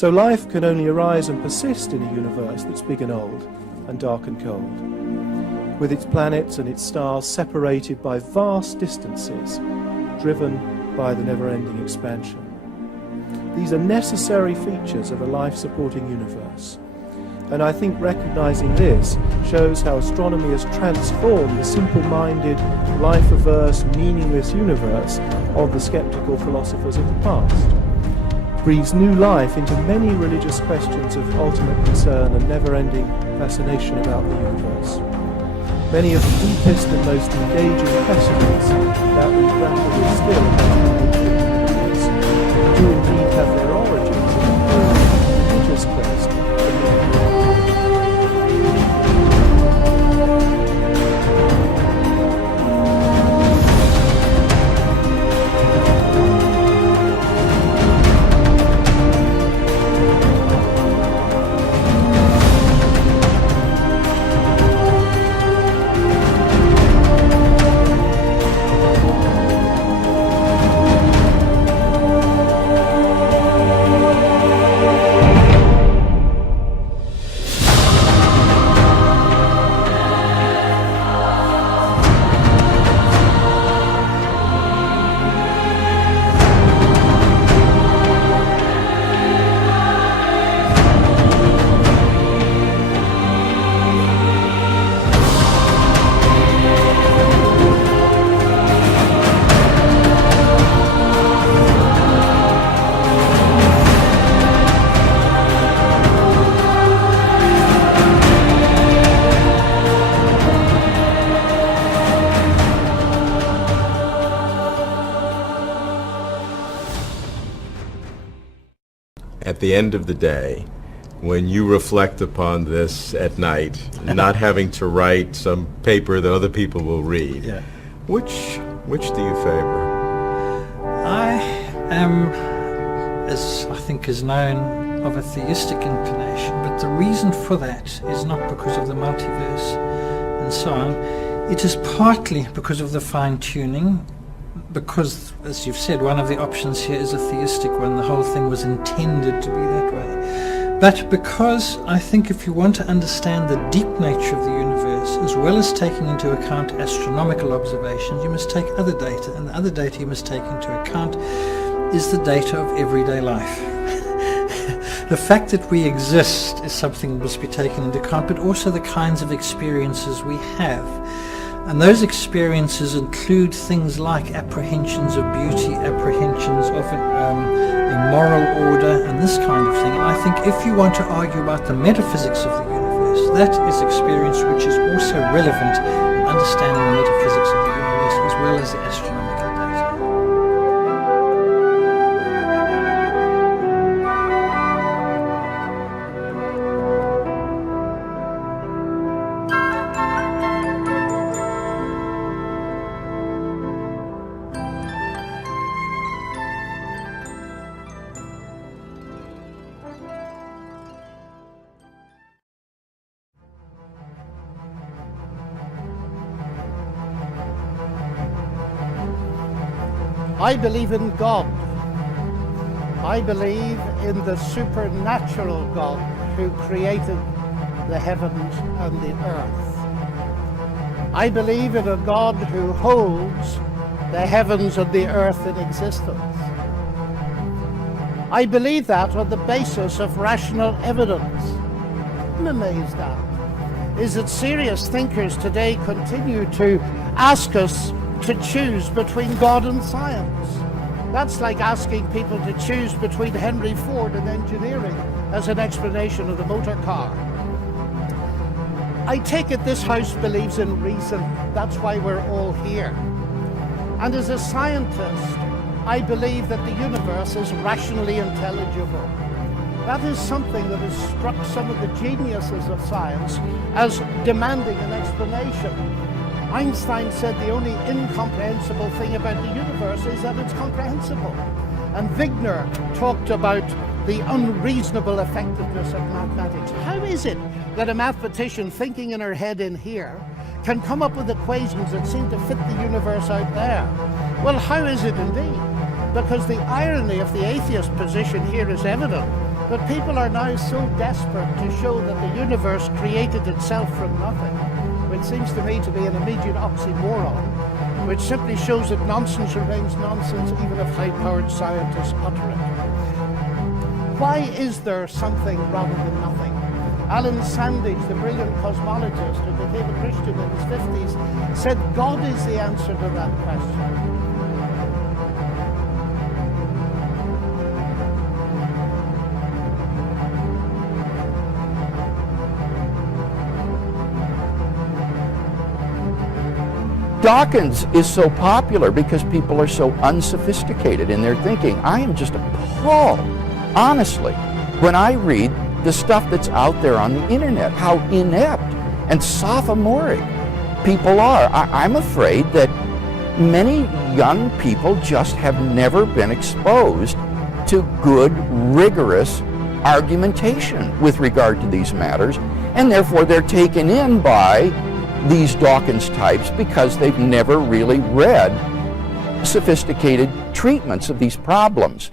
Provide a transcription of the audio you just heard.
So life can only arise and persist in a universe that's big and old and dark and cold, with its planets and its stars separated by vast distances, driven by the never-ending expansion. These are necessary features of a life-supporting universe. And I think recognizing this shows how astronomy has transformed the simple-minded, life-averse, meaningless universe of the skeptical philosophers of the past. Breathes new life into many religious questions of ultimate concern and never-ending fascination about the universe. Many of the deepest and most engaging questions that we grapple with still about the universe do indeed have their origins in the religious quest. At the end of the day, when you reflect upon this at night, not having to write some paper that other people will read, which do you favor? I am, as I think is known, of a theistic inclination, but the reason for that is not because of the multiverse and so on. It is partly because of the fine-tuning, because, as you've said, one of the options here is a theistic one. The whole thing was intended to be that way. But because I think if you want to understand the deep nature of the universe, as well as taking into account astronomical observations, you must take other data, and the other data you must take into account is the data of everyday life. The fact that we exist is something that must be taken into account, but also the kinds of experiences we have. And those experiences include things like apprehensions of beauty, apprehensions of a moral order, and this kind of thing. And I think if you want to argue about the metaphysics of the universe, that is experience which is also relevant in understanding the metaphysics of the universe as well as the astronomical data. I believe in God. I believe in the supernatural God who created the heavens and the earth. I believe in a God who holds the heavens and the earth in existence. I believe that on the basis of rational evidence. I'm amazed at is that serious thinkers today continue to ask us to choose between God and science. That's like asking people to choose between Henry Ford and engineering as an explanation of the motor car. I take it this house believes in reason. That's why we're all here. And as a scientist, I believe that the universe is rationally intelligible. That is something that has struck some of the geniuses of science as demanding an explanation. Einstein said the only incomprehensible thing about the universe is that it's comprehensible. And Wigner talked about the unreasonable effectiveness of mathematics. How is it that a mathematician thinking in her head in here can come up with equations that seem to fit the universe out there? Well, how is it indeed? Because the irony of the atheist position here is evident. But people are now so desperate to show that the universe created itself from nothing, which seems to me to be an immediate oxymoron, which simply shows that nonsense remains nonsense even if high-powered scientists utter it. Why is there something rather than nothing? Alan Sandage, the brilliant cosmologist who became a Christian in his 50s, said God is the answer to that question. Dawkins is so popular because people are so unsophisticated in their thinking. I am just appalled, honestly, when I read the stuff that's out there on the internet, how inept and sophomoric people are. I'm afraid that many young people just have never been exposed to good, rigorous argumentation with regard to these matters, and therefore they're taken in by these Dawkins types because they've never really read sophisticated treatments of these problems.